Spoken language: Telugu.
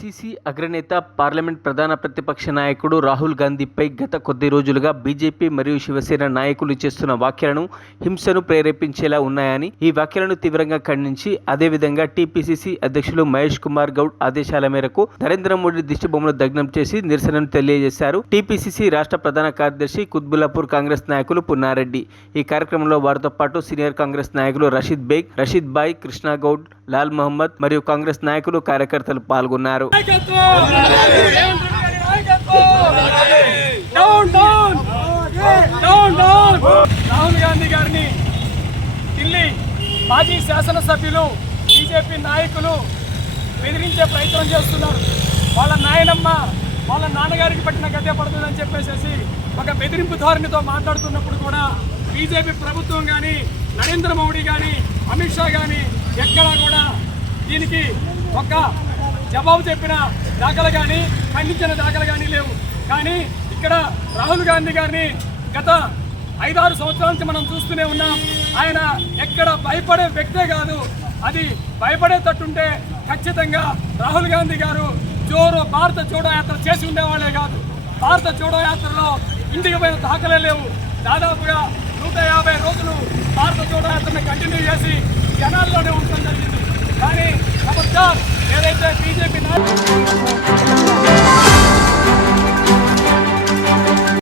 పిసిసి అగ్రనేత పార్లమెంట్ ప్రధాన ప్రతిపక్ష నాయకుడు రాహుల్ గాంధీపై గత కొద్ది రోజులుగా బీజేపీ మరియు శివసేన నాయకులు చేస్తున్న వ్యాఖ్యలను హింసను ప్రేరేపించేలా ఉన్నాయని ఈ వ్యాఖ్యలను తీవ్రంగా ఖండించి అదేవిధంగా టీపీసీసీ అధ్యక్షులు మహేష్ కుమార్ గౌడ్ ఆదేశాల మేరకు నరేంద్ర మోడీ దిష్టిబొమ్మను దగ్నం చేసి నిరసనను తెలియజేశారు. టీపీసీసీ రాష్ట్ర ప్రధాన కార్యదర్శి కుత్బుల్లాపూర్ కాంగ్రెస్ నాయకులు పున్నారెడ్డి. ఈ కార్యక్రమంలో వారితో పాటు సీనియర్ కాంగ్రెస్ నాయకులు రషీద్ బేగ్ రషీద్ బాయ్ కృష్ణ గౌడ్ లాల్ మహమ్మద్ మరియు కాంగ్రెస్ నాయకులు కార్యకర్తలు పాల్గొన్నారు. రాహుల్ గాంధీ గారిని ఢిల్లీ మాజీ శాసనసభ్యులు బీజేపీ నాయకులు బెదిరించే ప్రయత్నం చేస్తున్నారు వాళ్ళ నాయనమ్మ వాళ్ళ నాన్నగారికి పట్టిన గద్దె పడుతుందని చెప్పేసి ఒక బెదిరింపు ధోరణితో మాట్లాడుతున్నప్పుడు కూడా బీజేపీ ప్రభుత్వం కానీ నరేంద్ర మోడీ కానీ అమిత్ షా కానీ దీనికి ఒక జవాబు చెప్పిన దాఖలు కానీ ఖండించిన దాఖలు కానీ లేవు. కానీ ఇక్కడ రాహుల్ గాంధీ గారిని గత ఐదారు సంవత్సరాల నుంచి మనం చూస్తూనే ఉన్నాం. ఆయన ఎక్కడ భయపడే వ్యక్తే కాదు. అది భయపడేటట్టుంటే ఖచ్చితంగా రాహుల్ గాంధీ గారు జోరు భారత జోడో యాత్ర చేసి ఉండేవాళ్ళే కాదు. భారత జోడో యాత్రలో ఇంటికి పోయిన దాఖలే లేవు. దాదాపుగా నూట యాభై రోజులు భారత జోడో యాత్రని కంటిన్యూ చేసి జనాల్లోనే ఉండటం జరిగింది. కానీ ఖబర్దార్ ఏదైతే బీజేపీ నాయకులు